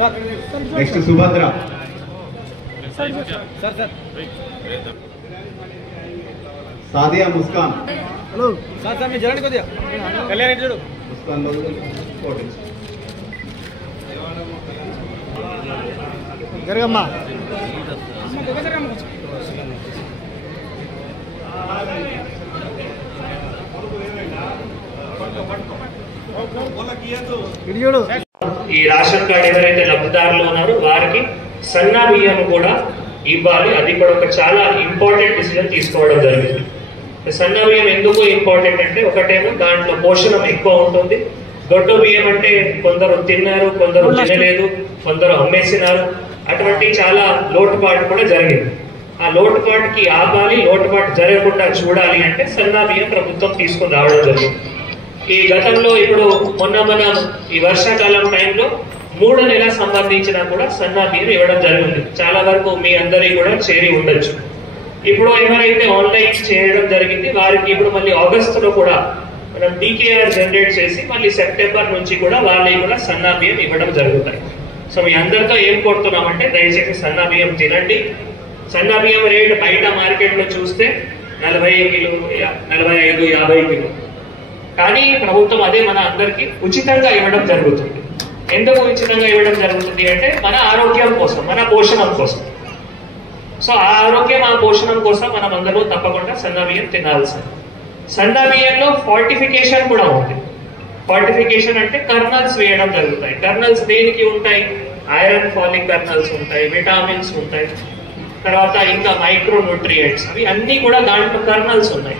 Next Subhadra Sadia Muskan hello sir sir మీరు జరగండి కొద్దిగా కళ్యాణ్ చూడు ముస్కాన్ జరగమ్మా చూడు ఈ రేషన్ కార్డు ఎవరైతే లబ్ధిదారులు ఉన్నారో వారికి సన్నా బియ్యం కూడా ఇవ్వాలి. అది కూడా ఒక చాలా ఇంపార్టెంట్ డిసిజన్ తీసుకోవడం జరిగింది. సన్నా బియ్యం ఎందుకు ఇంపార్టెంట్ అంటే ఒకటేమో దాంట్లో పోషణం ఎక్కువ ఉంటుంది. దొడ్డు బియ్యం అంటే కొందరు తిన్నారు, కొందరు తినలేదు, కొందరు అమ్మేసినారు. అటువంటి చాలా లోటుపాటు కూడా జరిగింది. ఆ లోటుపాటుకి ఆపాలి, లోటుపాటు జరగకుండా చూడాలి అంటే సన్నా బియ్యం ప్రభుత్వం తీసుకుని రావడం జరిగింది. ఈ గతంలో ఇప్పుడు మొన్న ఈ వర్షాకాలం టైంలో 3 నెలల సంబంధించిన కూడా సన్నా బియ్యం ఇవ్వడం జరిగింది. చాలా వరకు మీ అందరికీ కూడా చేరి ఉండొచ్చు. ఇప్పుడు ఎవరైతే ఆన్లైన్ చేయడం జరిగింది వారికి ఇప్పుడు మళ్ళీ ఆగస్టులో కూడా మనం డీకేఆర్ జనరేట్ చేసి మళ్ళీ సెప్టెంబర్ నుంచి కూడా వాళ్ళకి కూడా సన్నా బియ్యం ఇవ్వడం జరుగుతాయి. సో మీ అందరితో ఏం కోరుతున్నామంటే దయచేసి సన్నా బియ్యం తినండి. సన్నా బియ్యం రేట్ బయట మార్కెట్లో చూస్తే 40 కిలోలు, 45, 50 కిలోలు. కానీ ప్రభుత్వం అదే మన అందరికీ ఉచితంగా ఇవ్వడం జరుగుతుంది. ఎందుకు ఉచితంగా ఇవ్వడం జరుగుతుంది అంటే మన ఆరోగ్యం కోసం, మన పోషణం కోసం. సో ఆ ఆరోగ్యం, ఆ పోషణం కోసం మనం అందరూ తప్పకుండా సన్నా బియ్యం తినాల్సింది. సన్నా బియ్యంలో ఫార్టిఫికేషన్ కూడా ఉంది. ఫార్టిఫికేషన్ అంటే కర్నల్స్ వేయడం జరుగుతాయి. కర్నల్స్ దేనికి ఉంటాయి? ఐరన్ ఫాలిక్ కర్నల్స్ ఉంటాయి, విటామిన్స్ ఉంటాయి, తర్వాత ఇంకా మైక్రో న్యూట్రియంట్స్, అవి అన్ని కూడా దాంట్లో కర్నల్స్ ఉన్నాయి.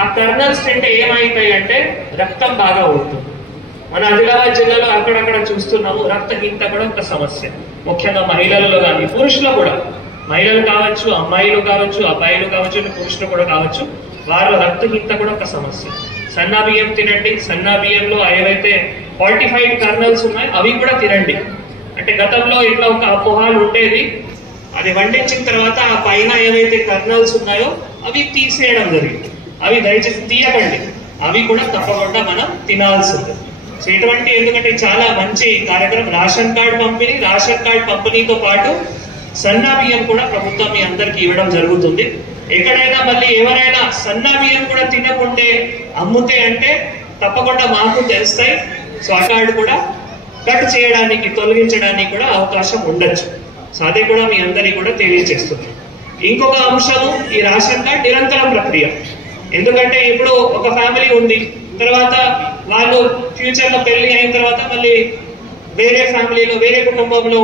ఆ కర్నల్స్ తింటే ఏమైతాయి అంటే రక్తం బాగా ఉంటుంది. మన ఆదిలాబాద్ జిల్లాలో అక్కడక్కడ చూస్తున్నాము రక్తహీనత కూడా ఒక సమస్య. ముఖ్యంగా మహిళలలో కానీ పురుషులు కూడా, మహిళలు కావచ్చు, అమ్మాయిలు కావచ్చు, అబ్బాయిలు కావచ్చు, పురుషులు కూడా కావచ్చు, వారిలో రక్తహీనత కూడా ఒక సమస్య. సన్నా బియ్యం తినండి. సన్నా బియ్యంలో ఏవైతే ఫార్టిఫైడ్ కర్నల్స్ ఉన్నాయో అవి కూడా తినండి. అంటే గతంలో ఇట్లా ఒక అపోహాలు ఉండేది, అది వండించిన తర్వాత ఆ పైన ఏవైతే కర్నల్స్ ఉన్నాయో అవి తీసేయడం జరిగింది. అవి దయచేసి తీయకండి, అవి కూడా తప్పకుండా మనం తినాల్సింది. సో ఇటువంటి, ఎందుకంటే చాలా మంచి కార్యక్రమం. రేషన్ కార్డ్ పంపిణీతో పాటు సన్నా బియ్యం కూడా ప్రభుత్వం మీ అందరికి ఇవ్వడం జరుగుతుంది. ఎక్కడైనా మళ్ళీ ఎవరైనా సన్నా బియ్యం కూడా తినకుంటే అమ్ముతే అంటే తప్పకుండా మాకు తెలుస్తాయి. సో ఆ కార్డు కూడా కట్ చేయడానికి, తొలగించడానికి కూడా అవకాశం ఉండొచ్చు. సో అది కూడా మీ అందరికీ కూడా తెలియజేస్తుంది. ఇంకొక అంశము, ఈ రేషన్ కార్డ్ నిరంతర ప్రక్రియ. ఎందుకంటే ఇప్పుడు ఒక ఫ్యామిలీ ఉంది, తర్వాత వాళ్ళు ఫ్యూచర్ లో పెళ్లి అయిన తర్వాత మళ్ళీ వేరే ఫ్యామిలీలో, వేరే కుటుంబంలో